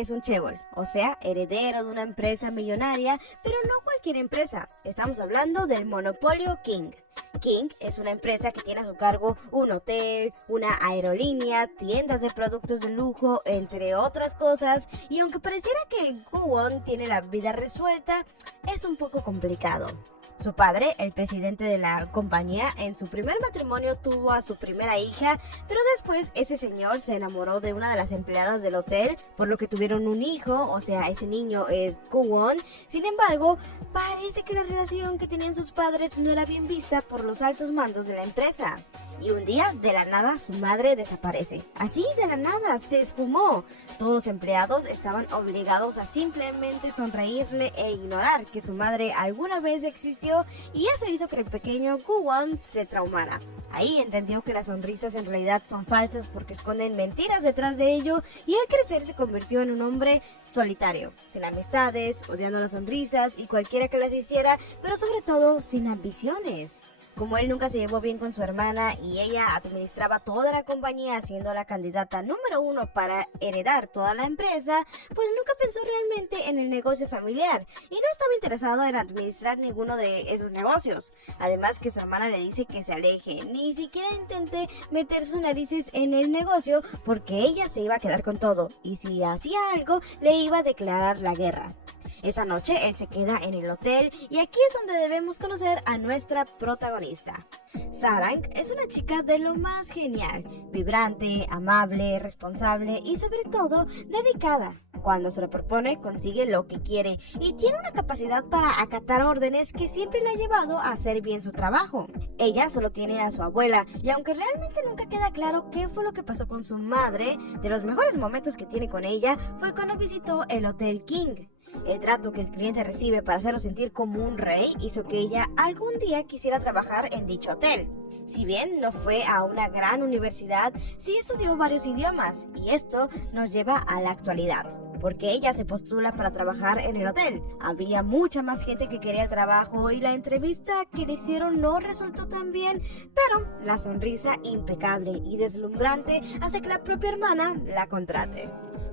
es un chaebol, o sea, heredero de una empresa millonaria, pero no cualquier empresa. Estamos hablando del monopolio King. King es una empresa que tiene a su cargo un hotel, una aerolínea, tiendas de productos de lujo, entre otras cosas, y aunque pareciera que Goo-won tiene la vida resuelta, es un poco complicado. Su padre, el presidente de la compañía, en su primer matrimonio tuvo a su primera hija, pero después ese señor se enamoró de una de las empleadas del hotel, por lo que tuvieron un hijo, o sea, ese niño es Goo-won. Sin embargo, parece que la relación que tenían sus padres no era bien vista por los altos mandos de la empresa. Y un día, de la nada, su madre desaparece. Así, de la nada, se esfumó. Todos los empleados estaban obligados a simplemente sonreírle e ignorar que su madre alguna vez existió, y eso hizo que el pequeño Goo-won se traumara. Ahí entendió que las sonrisas en realidad son falsas porque esconden mentiras detrás de ello, y al crecer se convirtió en un hombre solitario, sin amistades, odiando las sonrisas y cualquiera que las hiciera, pero sobre todo sin ambiciones. Como él nunca se llevó bien con su hermana y ella administraba toda la compañía siendo la candidata número 1 para heredar toda la empresa, pues nunca pensó realmente en el negocio familiar y no estaba interesado en administrar ninguno de esos negocios. Además que su hermana le dice que se aleje, ni siquiera intente meter sus narices en el negocio porque ella se iba a quedar con todo y si hacía algo le iba a declarar la guerra. Esa noche él se queda en el hotel y aquí es donde debemos conocer a nuestra protagonista. Sarang es una chica de lo más genial, vibrante, amable, responsable y sobre todo dedicada. Cuando se lo propone consigue lo que quiere y tiene una capacidad para acatar órdenes que siempre le ha llevado a hacer bien su trabajo. Ella solo tiene a su abuela y aunque realmente nunca queda claro qué fue lo que pasó con su madre, de los mejores momentos que tiene con ella fue cuando visitó el Hotel King. El trato que el cliente recibe para hacerlo sentir como un rey hizo que ella algún día quisiera trabajar en dicho hotel. Si bien no fue a una gran universidad, sí estudió varios idiomas y esto nos lleva a la actualidad. Porque ella se postula para trabajar en el hotel. Había mucha más gente que quería el trabajo y la entrevista que le hicieron no resultó tan bien, pero la sonrisa impecable y deslumbrante hace que la propia hermana la contrate.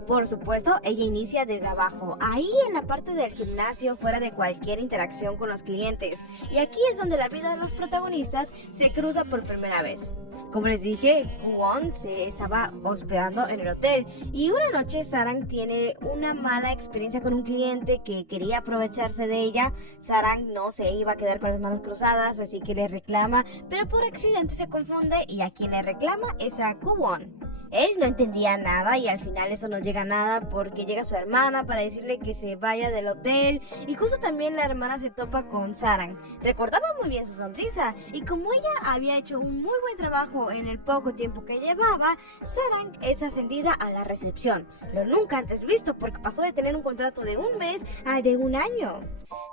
Por supuesto, ella inicia desde abajo, ahí en la parte del gimnasio fuera de cualquier interacción con los clientes. Y aquí es donde la vida de los protagonistas se cruza por primera vez. Como les dije, Goo-won se estaba hospedando en el hotel y una noche Sarang tiene una mala experiencia con un cliente que quería aprovecharse de ella. Sarang no se iba a quedar con las manos cruzadas, así que le reclama, pero por accidente se confunde y a quien le reclama es a Goo-won. Él no entendía nada y al final eso no llega a nada porque llega su hermana para decirle que se vaya del hotel y justo también la hermana se topa con Sarang. Recordaba muy bien su sonrisa y como ella había hecho un muy buen trabajo en el poco tiempo que llevaba, Sarang es ascendida a la recepción, lo nunca antes visto porque pasó de tener un contrato de un mes al de un año.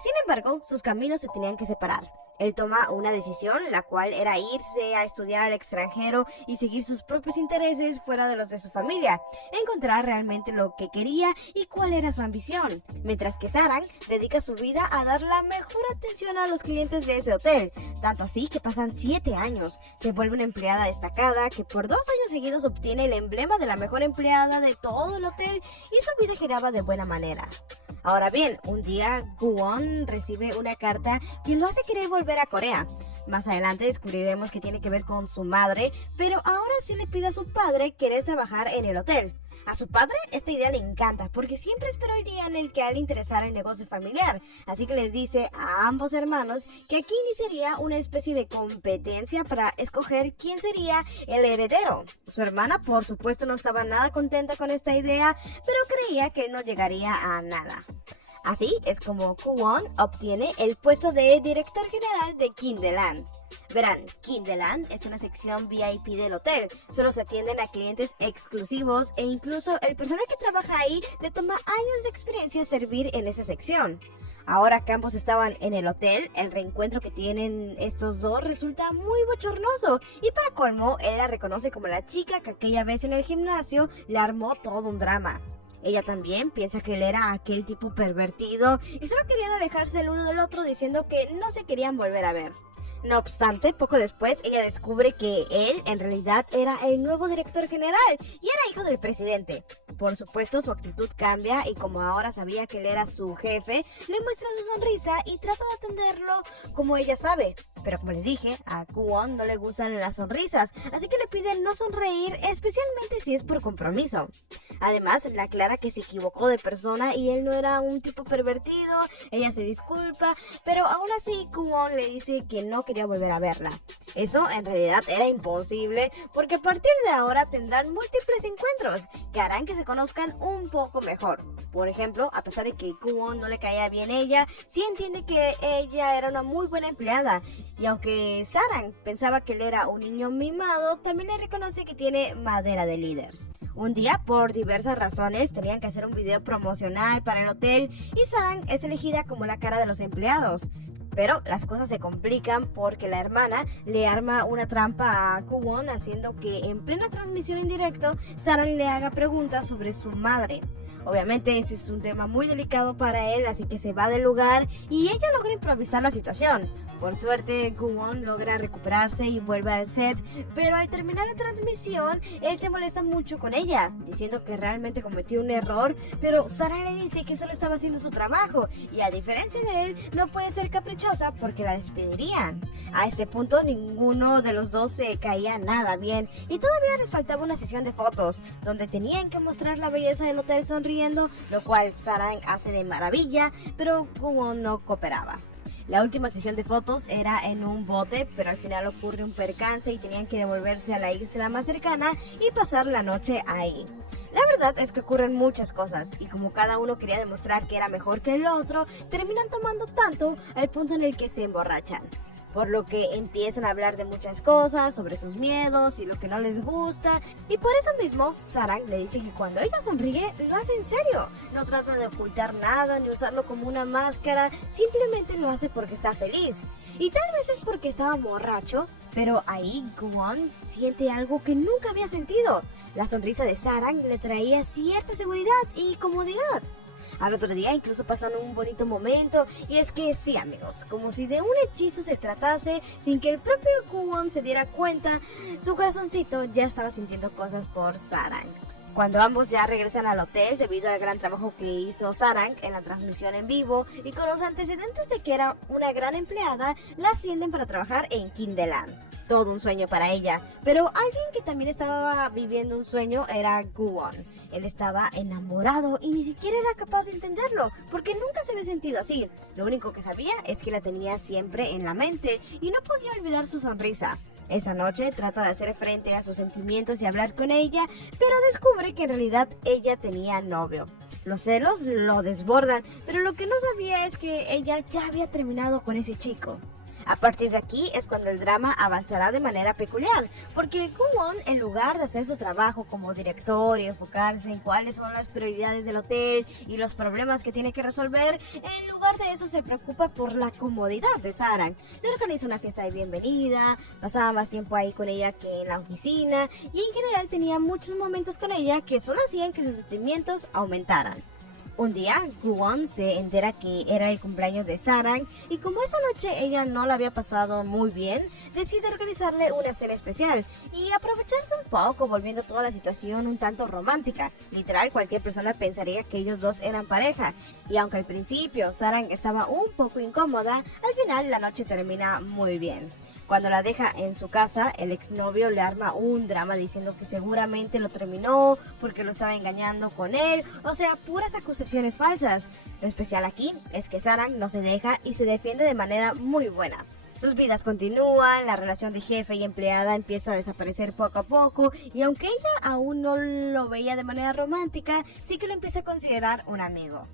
Sin embargo, sus caminos se tenían que separar. Él toma una decisión, la cual era irse a estudiar al extranjero y seguir sus propios intereses fuera de los de su familia, encontrar realmente lo que quería y cuál era su ambición, mientras que Sarang dedica su vida a dar la mejor atención a los clientes de ese hotel, tanto así que pasan 7 años, se vuelve una empleada destacada que por 2 años seguidos obtiene el emblema de la mejor empleada de todo el hotel y su vida giraba de buena manera. Ahora bien, un día Goo-won recibe una carta que lo hace querer volver a Corea. Más adelante descubriremos que tiene que ver con su madre, pero ahora sí le pide a su padre querer trabajar en el hotel. A su padre esta idea le encanta porque siempre esperó el día en el que a él le interesara el negocio familiar, así que les dice a ambos hermanos que aquí iniciaría una especie de competencia para escoger quién sería el heredero. Su hermana por supuesto no estaba nada contenta con esta idea, pero creía que él no llegaría a nada. Así es como Goo-won obtiene el puesto de director general de Kindeland. Verán, Kindeland es una sección VIP del hotel, solo se atienden a clientes exclusivos e incluso el personal que trabaja ahí le toma años de experiencia servir en esa sección. Ahora que ambos estaban en el hotel, el reencuentro que tienen estos dos resulta muy bochornoso y para colmo, él la reconoce como la chica que aquella vez en el gimnasio le armó todo un drama. Ella también piensa que él era aquel tipo pervertido y solo querían alejarse el uno del otro diciendo que no se querían volver a ver. No obstante, poco después ella descubre que él en realidad era el nuevo director general y era hijo del presidente. Por supuesto, su actitud cambia y como ahora sabía que él era su jefe, le muestra su sonrisa y trata de atenderlo como ella sabe. Pero como les dije, a Kwon no le gustan las sonrisas, así que le pide no sonreír, especialmente si es por compromiso. Además, le aclara que se equivocó de persona y él no era un tipo pervertido, ella se disculpa, pero aún así Kwon le dice que no quería volver a verla. Eso en realidad era imposible porque a partir de ahora tendrán múltiples encuentros que harán que se conozcan un poco mejor. Por ejemplo, a pesar de que Kwon no le caía bien ella, sí entiende que ella era una muy buena empleada. Y aunque Sarang pensaba que él era un niño mimado, también le reconoce que tiene madera de líder. Un día, por diversas razones, tenían que hacer un video promocional para el hotel y Sarang es elegida como la cara de los empleados. Pero las cosas se complican porque la hermana le arma una trampa a Kwon haciendo que en plena transmisión en directo Sarang le haga preguntas sobre su madre. Obviamente este es un tema muy delicado para él, así que se va del lugar y ella logra improvisar la situación. Por suerte, Kwon logra recuperarse y vuelve al set, pero al terminar la transmisión, él se molesta mucho con ella, diciendo que realmente cometió un error, pero Sara le dice que solo estaba haciendo su trabajo y a diferencia de él, no puede ser caprichosa porque la despedirían. A este punto, ninguno de los dos se caía nada bien y todavía les faltaba una sesión de fotos, donde tenían que mostrar la belleza del hotel sonriendo, lo cual Sarang hace de maravilla, pero Kwon no cooperaba. La última sesión de fotos era en un bote, pero al final ocurre un percance y tenían que devolverse a la isla más cercana y pasar la noche ahí. La verdad es que ocurren muchas cosas y como cada uno quería demostrar que era mejor que el otro, terminan tomando tanto al punto en el que se emborrachan. Por lo que empiezan a hablar de muchas cosas, sobre sus miedos y lo que no les gusta. Y por eso mismo, Sarang le dice que cuando ella sonríe, lo hace en serio. No trata de ocultar nada ni usarlo como una máscara, simplemente lo hace porque está feliz. Y tal vez es porque estaba borracho, pero ahí Kwon siente algo que nunca había sentido. La sonrisa de Sarang le traía cierta seguridad y comodidad. Al otro día incluso pasan un bonito momento y es que sí amigos, como si de un hechizo se tratase, sin que el propio Kwon se diera cuenta, su corazoncito ya estaba sintiendo cosas por Sarang. Cuando ambos ya regresan al hotel debido al gran trabajo que hizo Sarang en la transmisión en vivo y con los antecedentes de que era una gran empleada, la ascienden para trabajar en Kindeland. Todo un sueño para ella, pero alguien que también estaba viviendo un sueño era Kwon. Él estaba enamorado y ni siquiera era capaz de entenderlo, porque nunca se había sentido así. Lo único que sabía es que la tenía siempre en la mente y no podía olvidar su sonrisa. Esa noche trata de hacer frente a sus sentimientos y hablar con ella, pero descubre que en realidad ella tenía novio. Los celos lo desbordan, pero lo que no sabía es que ella ya había terminado con ese chico. A partir de aquí es cuando el drama avanzará de manera peculiar, porque Kwon, en lugar de hacer su trabajo como director y enfocarse en cuáles son las prioridades del hotel y los problemas que tiene que resolver, en lugar de eso se preocupa por la comodidad de Sarang. Le organiza una fiesta de bienvenida, pasaba más tiempo ahí con ella que en la oficina y en general tenía muchos momentos con ella que solo hacían que sus sentimientos aumentaran. Un día, Kwon se entera que era el cumpleaños de Sarang y como esa noche ella no la había pasado muy bien, decide organizarle una cena especial y aprovecharse un poco volviendo toda la situación un tanto romántica. Literal, cualquier persona pensaría que ellos dos eran pareja y aunque al principio Sarang estaba un poco incómoda, al final la noche termina muy bien. Cuando la deja en su casa, el exnovio le arma un drama diciendo que seguramente lo terminó porque lo estaba engañando con él, o sea, puras acusaciones falsas. Lo especial aquí es que Sarang no se deja y se defiende de manera muy buena. Sus vidas continúan, la relación de jefe y empleada empieza a desaparecer poco a poco y aunque ella aún no lo veía de manera romántica, sí que lo empieza a considerar un amigo.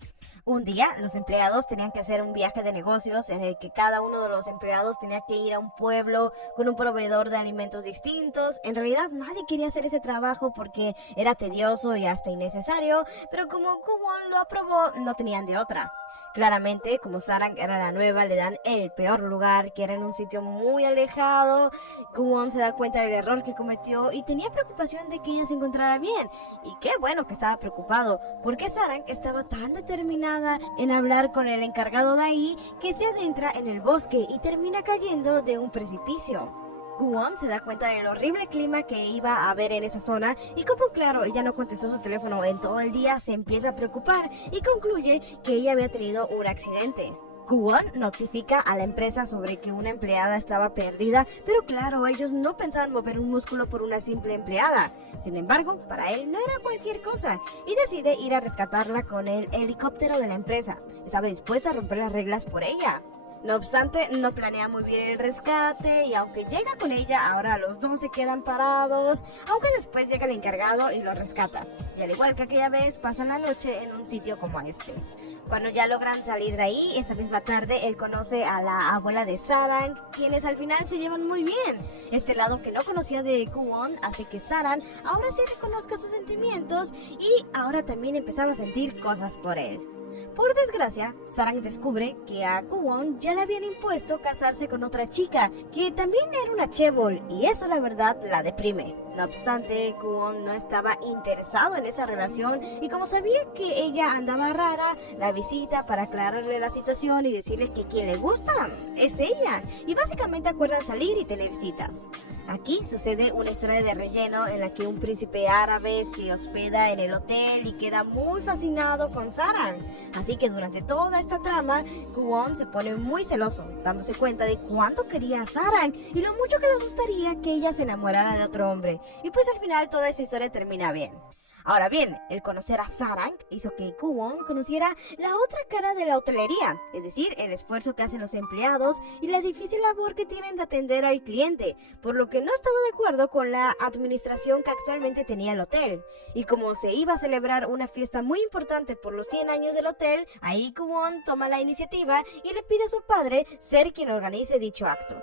Un día, los empleados tenían que hacer un viaje de negocios en el que cada uno de los empleados tenía que ir a un pueblo con un proveedor de alimentos distintos. En realidad, nadie quería hacer ese trabajo porque era tedioso y hasta innecesario, pero como Kwon lo aprobó, no tenían de otra. Claramente, como Sarang era la nueva, le dan el peor lugar, que era en un sitio muy alejado. Kwon se da cuenta del error que cometió y tenía preocupación de que ella se encontrara bien. Y qué bueno que estaba preocupado, porque Sarang estaba tan determinada en hablar con el encargado de ahí que se adentra en el bosque y termina cayendo de un precipicio. Kwon se da cuenta del horrible clima que iba a haber en esa zona y como claro ella no contestó su teléfono en todo el día, se empieza a preocupar y concluye que ella había tenido un accidente. Kwon notifica a la empresa sobre que una empleada estaba perdida, pero claro, ellos no pensaban mover un músculo por una simple empleada. Sin embargo, para él no era cualquier cosa y decide ir a rescatarla con el helicóptero de la empresa. Estaba dispuesta a romper las reglas por ella. No obstante, no planea muy bien el rescate y aunque llega con ella, ahora los dos se quedan parados, aunque después llega el encargado y lo rescata. Y al igual que aquella vez, pasan la noche en un sitio como este. Cuando ya logran salir de ahí, esa misma tarde, él conoce a la abuela de Sarang, quienes al final se llevan muy bien. Este lado que no conocía de Kwon hace que Sarang ahora sí reconozca sus sentimientos y ahora también empezaba a sentir cosas por él. Por desgracia, Sarang descubre que a Kwon ya le habían impuesto casarse con otra chica, que también era una chaebol, y eso la verdad la deprime. No obstante, Kwon no estaba interesado en esa relación y como sabía que ella andaba rara, la visita para aclararle la situación y decirle que quien le gusta es ella, y básicamente acuerdan salir y tener citas. Aquí sucede una historia de relleno en la que un príncipe árabe se hospeda en el hotel y queda muy fascinado con Sarang. Así que durante toda esta trama, Kwon se pone muy celoso, dándose cuenta de cuánto quería a Sarang y lo mucho que le gustaría que ella se enamorara de otro hombre. Y pues al final toda esta historia termina bien. Ahora bien, el conocer a Sarang hizo que Kwon conociera la otra cara de la hotelería, es decir, el esfuerzo que hacen los empleados y la difícil labor que tienen de atender al cliente, por lo que no estaba de acuerdo con la administración que actualmente tenía el hotel. Y como se iba a celebrar una fiesta muy importante por los 100 años del hotel, ahí Kwon toma la iniciativa y le pide a su padre ser quien organice dicho acto.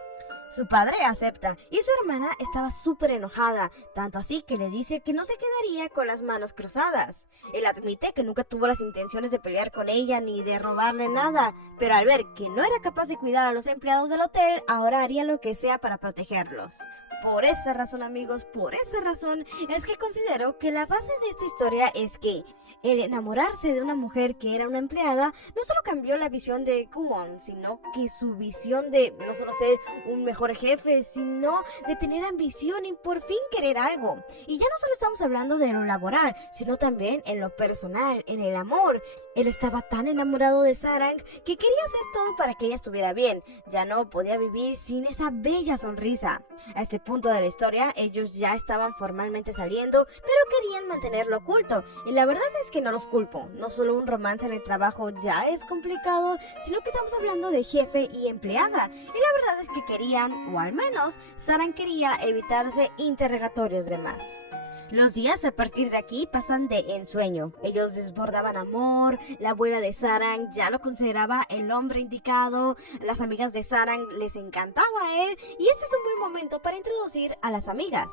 Su padre acepta y su hermana estaba súper enojada, tanto así que le dice que no se quedaría con las manos cruzadas. Él admite que nunca tuvo las intenciones de pelear con ella ni de robarle nada, pero al ver que no era capaz de cuidar a los empleados del hotel, ahora haría lo que sea para protegerlos. Por esa razón, amigos, por esa razón es que considero que la base de esta historia es que el enamorarse de una mujer que era una empleada no solo cambió la visión de Kwon, sino que su visión de no solo ser un mejor jefe, sino de tener ambición y por fin querer algo. Y ya no solo estamos hablando de lo laboral, sino también en lo personal, en el amor. Él estaba tan enamorado de Sarang que quería hacer todo para que ella estuviera bien. Ya no podía vivir sin esa bella sonrisa. A este punto de la historia, ellos ya estaban formalmente saliendo, pero querían mantenerlo oculto. Y la verdad es que no los culpo. No solo un romance en el trabajo ya es complicado, sino que estamos hablando de jefe y empleada. Y la verdad es que querían, o al menos Sarang quería, evitarse interrogatorios de más. Los días a partir de aquí pasan de ensueño. Ellos desbordaban amor, la abuela de Sarang ya lo consideraba el hombre indicado, las amigas de Sarang les encantaba a él y este es un buen momento para introducir a las amigas.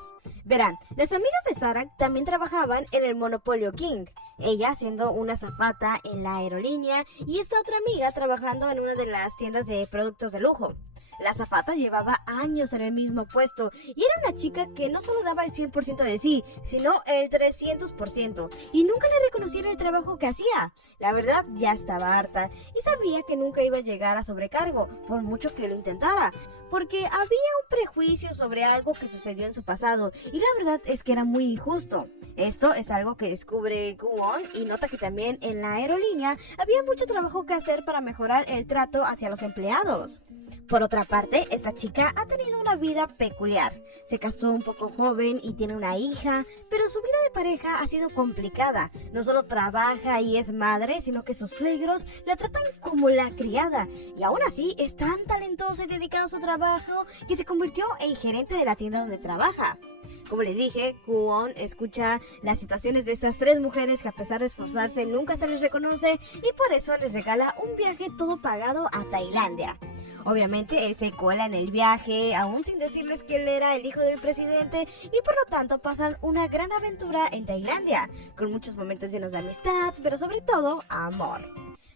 Verán, las amigas de Sarang también trabajaban en el Monopolio King, ella siendo una azafata en la aerolínea y esta otra amiga trabajando en una de las tiendas de productos de lujo. La azafata llevaba años en el mismo puesto y era una chica que no solo daba el 100% de sí, sino el 300% y nunca le reconocían el trabajo que hacía. La verdad ya estaba harta y sabía que nunca iba a llegar a sobrecargo, por mucho que lo intentara, porque había un prejuicio sobre algo que sucedió en su pasado y la verdad es que era muy injusto. Esto es algo que descubre Kwon y nota que también en la aerolínea había mucho trabajo que hacer para mejorar el trato hacia los empleados. Por otra parte, esta chica ha tenido una vida peculiar. Se casó un poco joven y tiene una hija, pero su vida de pareja ha sido complicada. No solo trabaja y es madre, sino que sus suegros la tratan como la criada. Y aún así es tan talentosa y dedicada a su trabajo que se convirtió en gerente de la tienda donde trabaja. Como les dije, Kwon escucha las situaciones de estas tres mujeres que a pesar de esforzarse nunca se les reconoce y por eso les regala un viaje todo pagado a Tailandia. Obviamente él se cuela en el viaje, aún sin decirles que él era el hijo del presidente y por lo tanto pasan una gran aventura en Tailandia, con muchos momentos llenos de amistad, pero sobre todo amor.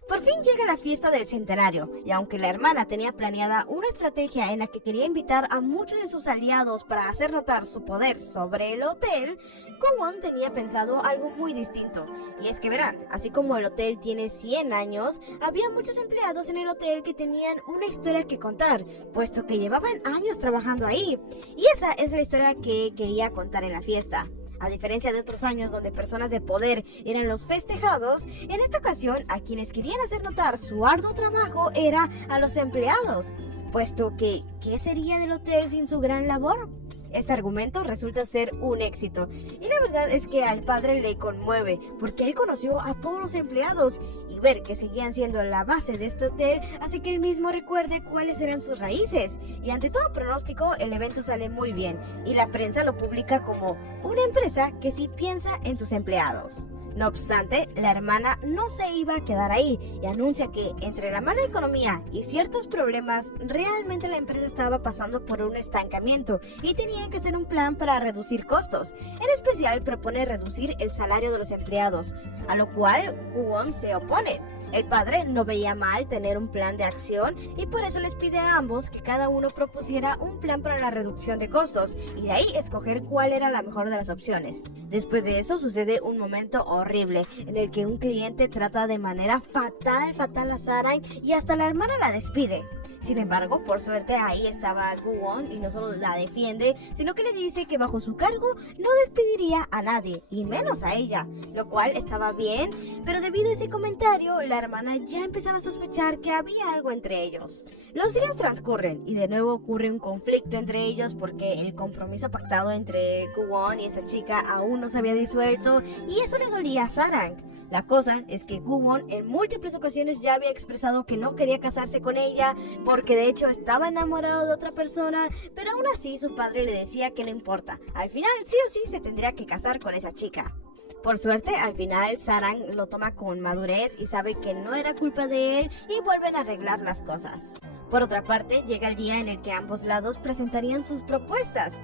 Por fin llega la fiesta del centenario, y aunque la hermana tenía planeada una estrategia en la que quería invitar a muchos de sus aliados para hacer notar su poder sobre el hotel, Goo-won tenía pensado algo muy distinto. Y es que verán, así como el hotel tiene 100 años, había muchos empleados en el hotel que tenían una historia que contar, puesto que llevaban años trabajando ahí. Y esa es la historia que quería contar en la fiesta. A diferencia de otros años donde personas de poder eran los festejados, en esta ocasión a quienes querían hacer notar su arduo trabajo era a los empleados, puesto que ¿qué sería del hotel sin su gran labor? Este argumento resulta ser un éxito, y la verdad es que al padre le conmueve, porque él conoció a todos los empleados, y ver que seguían siendo la base de este hotel hace que él mismo recuerde cuáles eran sus raíces, y ante todo pronóstico el evento sale muy bien, y la prensa lo publica como una empresa que sí piensa en sus empleados. No obstante, la hermana no se iba a quedar ahí y anuncia que entre la mala economía y ciertos problemas, realmente la empresa estaba pasando por un estancamiento y tenía que hacer un plan para reducir costos. En especial propone reducir el salario de los empleados, a lo cual Goo-won se opone. El padre no veía mal tener un plan de acción y por eso les pide a ambos que cada uno propusiera un plan para la reducción de costos y de ahí escoger cuál era la mejor de las opciones. Después de eso sucede un momento horrible en el que un cliente trata de manera fatal a Sarang y hasta la hermana la despide. Sin embargo, por suerte ahí estaba Goo-won y no solo la defiende, sino que le dice que bajo su cargo no despediría a nadie, y menos a ella, lo cual estaba bien, pero debido a ese comentario, la hermana ya empezaba a sospechar que había algo entre ellos. Los días transcurren y de nuevo ocurre un conflicto entre ellos porque el compromiso pactado entre Goo-won y esa chica aún no se había disuelto y eso le dolía a Sarang. La cosa es que Goo-won en múltiples ocasiones ya había expresado que no quería casarse con ella porque de hecho estaba enamorado de otra persona, pero aún así su padre le decía que no importa, al final sí o sí se tendría que casar con esa chica. Por suerte, al final Sarang lo toma con madurez y sabe que no era culpa de él y vuelven a arreglar las cosas. Por otra parte, llega el día en el que ambos lados presentarían sus propuestas.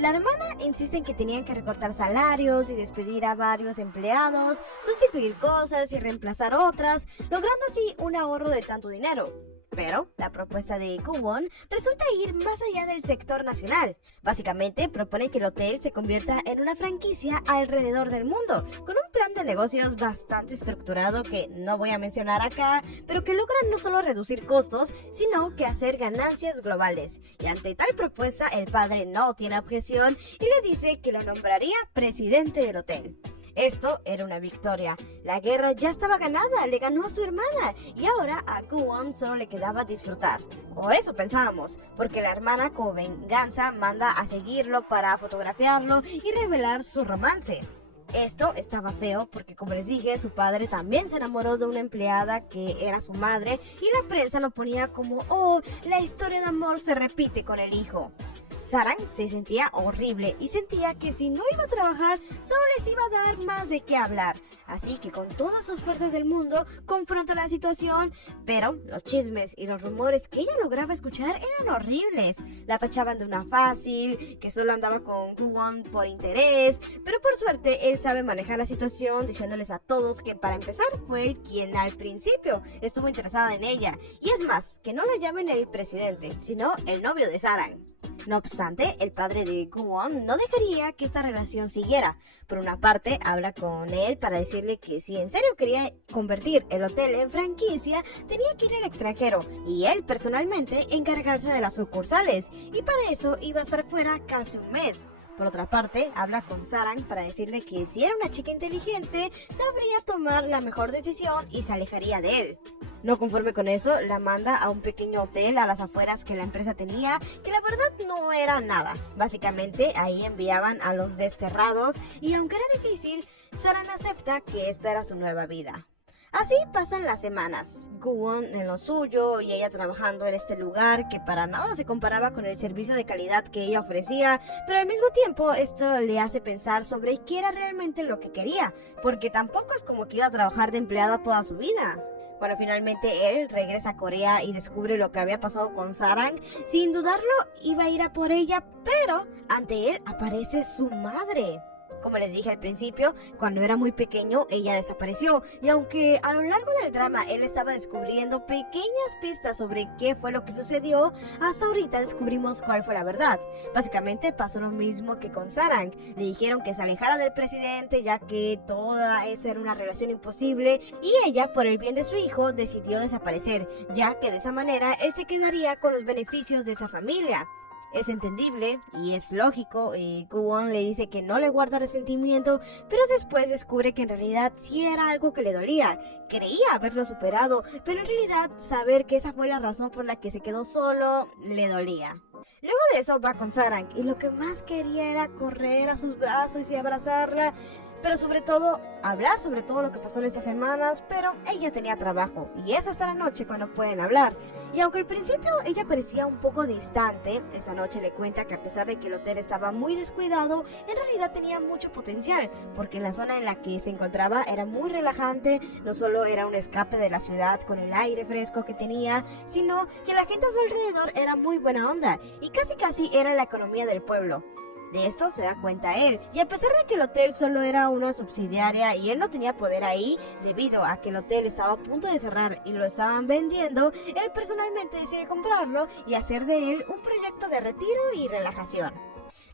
La hermana insiste en que tenían que recortar salarios y despedir a varios empleados, sustituir cosas y reemplazar otras, logrando así un ahorro de tanto dinero. Pero la propuesta de Goo-won resulta ir más allá del sector nacional. Básicamente propone que el hotel se convierta en una franquicia alrededor del mundo, con un plan de negocios bastante estructurado que no voy a mencionar acá, pero que logra no solo reducir costos, sino que hacer ganancias globales. Y ante tal propuesta el padre no tiene objeción y le dice que lo nombraría presidente del hotel. Esto era una victoria. La guerra ya estaba ganada, le ganó a su hermana y ahora a Goo-won solo le quedaba disfrutar. O eso pensábamos, porque la hermana como venganza manda a seguirlo para fotografiarlo y revelar su romance. Esto estaba feo porque, como les dije, su padre también se enamoró de una empleada que era su madre y la prensa lo ponía como «Oh, la historia de amor se repite con el hijo». Sarang se sentía horrible y sentía que si no iba a trabajar solo les iba a dar más de qué hablar. Así que con todas sus fuerzas del mundo confronta la situación, pero los chismes y los rumores que ella lograba escuchar eran horribles. La tachaban de una fácil, que solo andaba con Goo-won por interés, pero por suerte él sabe manejar la situación diciéndoles a todos que para empezar fue él quien al principio estuvo interesada en ella. Y es más, que no la llamen el presidente, sino el novio de Sarang. No obstante, el padre de Goo-won no dejaría que esta relación siguiera. Por una parte, habla con él para decirle que si en serio quería convertir el hotel en franquicia, tenía que ir al extranjero y él personalmente encargarse de las sucursales, y para eso iba a estar fuera casi un mes. Por otra parte, habla con Sarang para decirle que si era una chica inteligente, sabría tomar la mejor decisión y se alejaría de él. No conforme con eso, la manda a un pequeño hotel a las afueras que la empresa tenía, que la verdad no era nada. Básicamente, ahí enviaban a los desterrados y aunque era difícil, Sarang acepta que esta era su nueva vida. Así pasan las semanas, Goo-won en lo suyo y ella trabajando en este lugar que para nada se comparaba con el servicio de calidad que ella ofrecía, pero al mismo tiempo esto le hace pensar sobre qué era realmente lo que quería, porque tampoco es como que iba a trabajar de empleada toda su vida. Cuando finalmente él regresa a Corea y descubre lo que había pasado con Sarang, sin dudarlo iba a ir a por ella, pero ante él aparece su madre. Como les dije al principio, cuando era muy pequeño ella desapareció y aunque a lo largo del drama él estaba descubriendo pequeñas pistas sobre qué fue lo que sucedió, hasta ahorita descubrimos cuál fue la verdad. Básicamente pasó lo mismo que con Sarang. Le dijeron que se alejara del presidente ya que toda esa era una relación imposible y ella, por el bien de su hijo, decidió desaparecer, ya que de esa manera él se quedaría con los beneficios de esa familia. Es entendible y es lógico, Gu-won le dice que no le guarda resentimiento, pero después descubre que en realidad sí era algo que le dolía. Creía haberlo superado, pero en realidad saber que esa fue la razón por la que se quedó solo le dolía. Luego de eso va con Sarang y lo que más quería era correr a sus brazos y abrazarla, pero sobre todo hablar sobre todo lo que pasó en estas semanas, pero ella tenía trabajo y es hasta la noche cuando pueden hablar. Y aunque al principio ella parecía un poco distante, esa noche le cuenta que a pesar de que el hotel estaba muy descuidado, en realidad tenía mucho potencial, porque en la zona en la que se encontraba era muy relajante, no solo era un escape de la ciudad con el aire fresco que tenía, sino que la gente a su alrededor era muy buena onda y casi era la economía del pueblo. De esto se da cuenta él, y a pesar de que el hotel solo era una subsidiaria y él no tenía poder ahí, debido a que el hotel estaba a punto de cerrar y lo estaban vendiendo, él personalmente decide comprarlo y hacer de él un proyecto de retiro y relajación.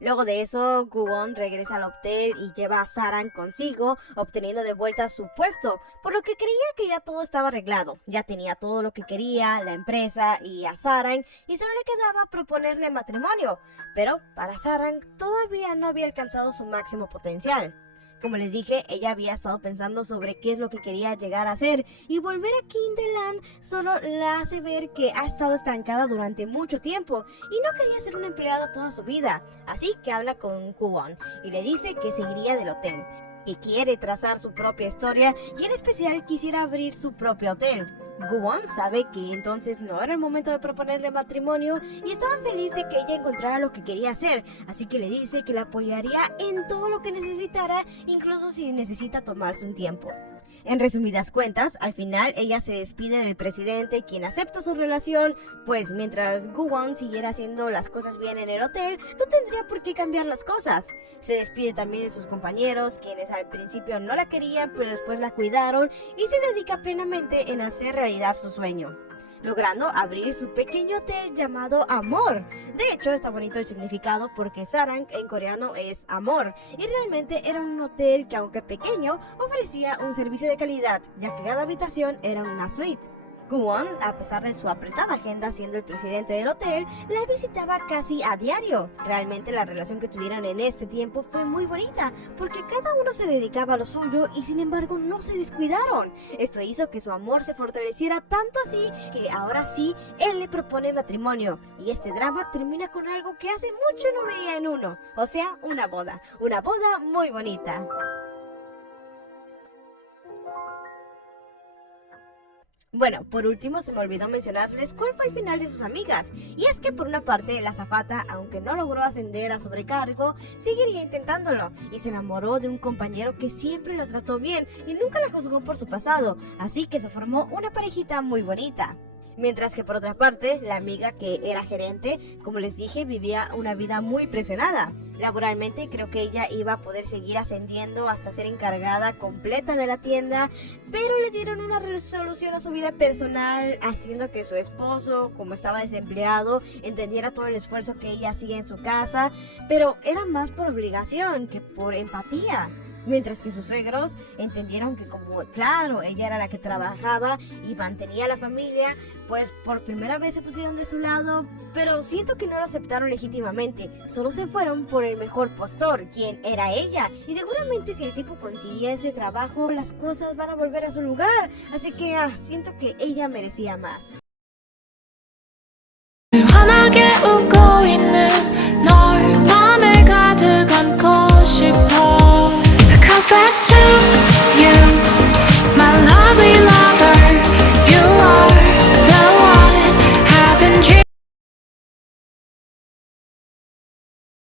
Luego de eso, Gu-won regresa al hotel y lleva a Sarang consigo, obteniendo de vuelta su puesto, por lo que creía que ya todo estaba arreglado. Ya tenía todo lo que quería, la empresa y a Sarang, y solo le quedaba proponerle matrimonio. Pero para Sarang todavía no había alcanzado su máximo potencial. Como les dije, ella había estado pensando sobre qué es lo que quería llegar a hacer y volver a Kinderland solo la hace ver que ha estado estancada durante mucho tiempo y no quería ser una empleada toda su vida. Así que habla con Gu-won y le dice que seguiría del hotel, que quiere trazar su propia historia y en especial quisiera abrir su propio hotel. Gu-won sabe que entonces no era el momento de proponerle matrimonio y estaba feliz de que ella encontrara lo que quería hacer, así que le dice que la apoyaría en todo lo que necesitara, incluso si necesita tomarse un tiempo. En resumidas cuentas, al final ella se despide del presidente, quien acepta su relación, pues mientras Gu-won siguiera haciendo las cosas bien en el hotel, no tendría por qué cambiar las cosas. Se despide también de sus compañeros, quienes al principio no la querían, pero después la cuidaron, y se dedica plenamente en hacer realidad su sueño, logrando abrir su pequeño hotel llamado Amor. De hecho, está bonito el significado porque Sarang en coreano es amor, y realmente era un hotel que, aunque pequeño, ofrecía un servicio de calidad, ya que cada habitación era una suite. Gu-won, a pesar de su apretada agenda siendo el presidente del hotel, la visitaba casi a diario. Realmente la relación que tuvieron en este tiempo fue muy bonita, porque cada uno se dedicaba a lo suyo y sin embargo no se descuidaron. Esto hizo que su amor se fortaleciera tanto así que ahora sí, él le propone matrimonio. Y este drama termina con algo que hace mucho no veía en uno, o sea, una boda. Una boda muy bonita. Bueno, por último se me olvidó mencionarles cuál fue el final de sus amigas, y es que por una parte la azafata, aunque no logró ascender a sobrecargo, seguiría intentándolo, y se enamoró de un compañero que siempre la trató bien y nunca la juzgó por su pasado, así que se formó una parejita muy bonita. Mientras que por otra parte, la amiga que era gerente, como les dije, vivía una vida muy presionada. Laboralmente creo que ella iba a poder seguir ascendiendo hasta ser encargada completa de la tienda, pero le dieron una resolución a su vida personal, haciendo que su esposo, como estaba desempleado, entendiera todo el esfuerzo que ella hacía en su casa, pero era más por obligación que por empatía. Mientras que sus suegros entendieron que como, claro, ella era la que trabajaba y mantenía a la familia, pues por primera vez se pusieron de su lado, pero siento que no lo aceptaron legítimamente, solo se fueron por el mejor postor, quien era ella, y seguramente si el tipo conseguía ese trabajo, las cosas van a volver a su lugar, así que siento que ella merecía más.